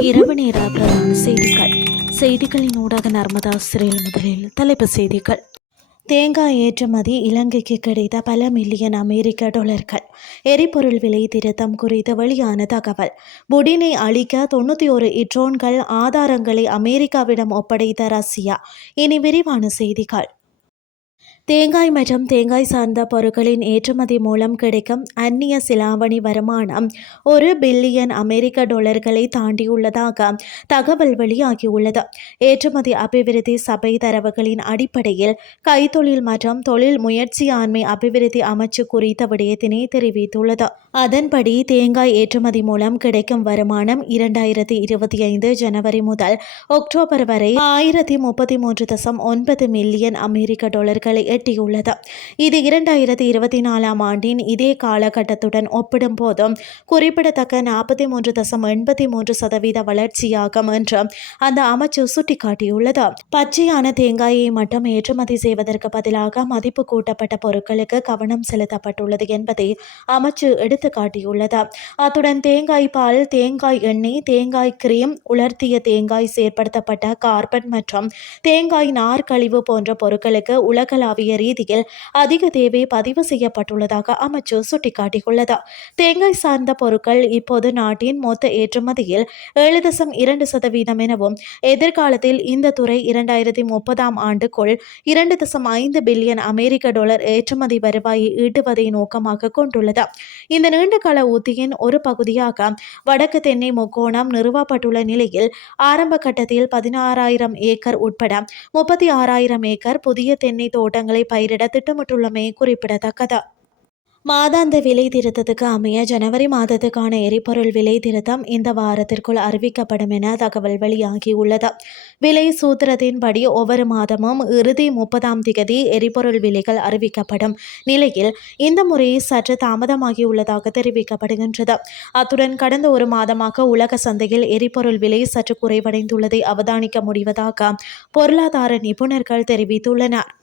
இரவு நேர பிரதான செய்திகள். செய்திகளின் ஊடாக நர்மதா சிறையில் முதலில் தலைப்பு செய்திகள். தேங்காய் ஏற்றுமதி இலங்கைக்கு கிடைத்த பல மில்லியன் அமெரிக்க டாலர்கள். எரிபொருள் விலை திருத்தம் குறித்து வெளியான தகவல். புடினை அழிக்க தொண்ணூற்றி ஒரு இட்ரோன்கள் ஆதாரங்களை அமெரிக்காவிடம் ஒப்படைத்த ரஷ்யா. இனி விரிவான செய்திகள். தேங்காய் மற்றும் தேங்காய் சார்ந்த பொருட்களின் ஏற்றுமதி மூலம் கிடைக்கும் அந்நிய சிலாவணி வருமானம் ஒரு பில்லியன் அமெரிக்க டாலர்களை தாண்டியுள்ளதாக தகவல் வெளியாகியுள்ளது. ஏற்றுமதி அபிவிருத்தி சபை தரவுகளின் அடிப்படையில் கைத்தொழில் மற்றும் தொழில் முயற்சியாண்மை அபிவிருத்தி அமைச்சு குறித்த விடயத்தினை தெரிவித்துள்ளது. அதன்படி தேங்காய் ஏற்றுமதி மூலம் கிடைக்கும் வருமானம் இரண்டாயிரத்தி இருபத்தி ஐந்து ஜனவரி முதல் அக்டோபர் வரை ஆயிரத்தி முப்பத்தி மூன்று தசம் ஒன்பது மில்லியன் அமெரிக்க டாலர்களை எட்டியுள்ளது. இது இரண்டாயிரத்தி இருபத்தி நாலாம் ஆண்டின் இதே காலகட்டத்துடன் ஒப்பிடும் போதும் குறிப்பிடத்தக்க நாற்பத்தி மூன்று தசம் எண்பத்தி மூன்று சதவீத வளர்ச்சியாகும் என்று அந்த அமைச்சு சுட்டிக்காட்டியுள்ளது. பச்சையான தேங்காயை மட்டும் ஏற்றுமதி செய்வதற்கு பதிலாக மதிப்பு கூட்டப்பட்ட பொருட்களுக்கு கவனம் செலுத்தப்பட்டுள்ளது என்பதை அமைச்சு எடுத்து காட்டியுள்ளது அத்துடன் தேங்காய் பால் தேங்காய் எண்ணெய் தேங்காய் கிரீம் உலர்த்திய தேங்காய் செயற்படுத்தப்பட்ட கார்பன் மற்றும் தேங்காய் நார் கழிவு போன்ற பொருட்களுக்கு உலகளாவிய ரீதியில் அதிக தேவை பதிவு செய்யப்பட்டுள்ளதாக அமைச்சு சுட்டிக்காட்டியுள்ளது. தேங்காய் சார்ந்த பொருட்கள் இப்போது நாட்டின் மொத்த ஏற்றுமதியில் ஏழு தசம் இரண்டு சதவீதம் எனவும் எதிர்காலத்தில் இந்த துறை இரண்டாயிரத்தி முப்பதாம் ஆண்டுக்குள் இரண்டு தசம் ஐந்து பில்லியன் அமெரிக்க டாலர் ஏற்றுமதி வருவாயை ஈட்டுவதை நோக்கமாக கொண்டுள்ளது. இந்த நீண்டகால உத்தியின் ஒரு பகுதியாக வடக்கு தென்னை முக்கோணம் நிறுவப்பட்டுள்ள நிலையில் ஆரம்ப கட்டத்தில் பதினாறாயிரம் ஏக்கர் உட்பட முப்பத்தி ஆறாயிரம் ஏக்கர் புதிய தென்னை தோட்டங்கள் தானியங்களை பயிரிட திட்டமிட்டுள்ளமை குறிப்பிடத்தக்கது. மாதாந்த விலை திருத்தத்துக்கு அமைய ஜனவரி மாதத்துக்கான எரிபொருள் விலை திருத்தம் இந்த வாரத்திற்குள் அறிவிக்கப்படும் என தகவல் வெளியாகியுள்ளது. விலை சூத்திரத்தின்படி ஒவ்வொரு மாதமும் இறுதி முப்பதாம் திகதி எரிபொருள் விலைகள் அறிவிக்கப்படும் நிலையில் இந்த முறை சற்று தாமதமாகியுள்ளதாக தெரிவிக்கப்படுகின்றது. அத்துடன் கடந்த ஒரு மாதமாக உலக சந்தையில் எரிபொருள் விலை சற்று குறைவடைந்துள்ளதை அவதானிக்க முடிவதாக பொருளாதார நிபுணர்கள் தெரிவித்துள்ளனர்.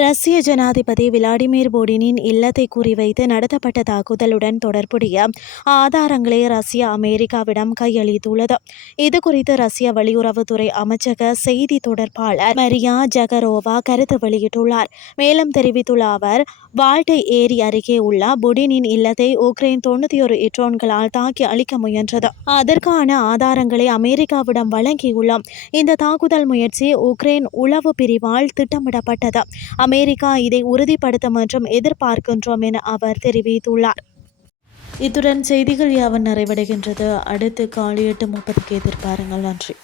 ரஷ்ய ஜனாதிபதி விளாடிமிர் புடினின் இல்லத்தை குறிவைத்து நடத்தப்பட்ட தாக்குதலுடன் தொடர்புடைய ஆதாரங்களை ரஷ்யா அமெரிக்காவிடம் கையளித்துள்ளது. இது குறித்து ரஷ்ய வெளியுறவுத்துறை அமைச்சக செய்தி தொடர்பாளர் மரியா ஜகரோவா கருத்து வெளியிட்டுள்ளார். மேலும் தெரிவித்துள்ள அவர் வால்டை ஏரி அருகே உள்ள புடினின் இல்லத்தை உக்ரைன் தொண்ணூற்றி ஒரு இட்ரோன்களால் தாக்கி அழிக்க முயன்றது. அதற்கான ஆதாரங்களை அமெரிக்காவிடம் வழங்கியுள்ளோம். இந்த தாக்குதல் முயற்சி உக்ரைன் உளவு பிரிவால் திட்டமிடப்பட்டது. அமெரிக்கா இதை உறுதிப்படுத்த மற்றும் எதிர்பார்க்கின்றோம் என அவர் தெரிவித்துள்ளார். இத்துடன் செய்திகள் யாவன் நிறைவடைகின்றது. அடுத்து காலை எட்டு முப்பதுக்கு எதிர்பாருங்கள். நன்றி.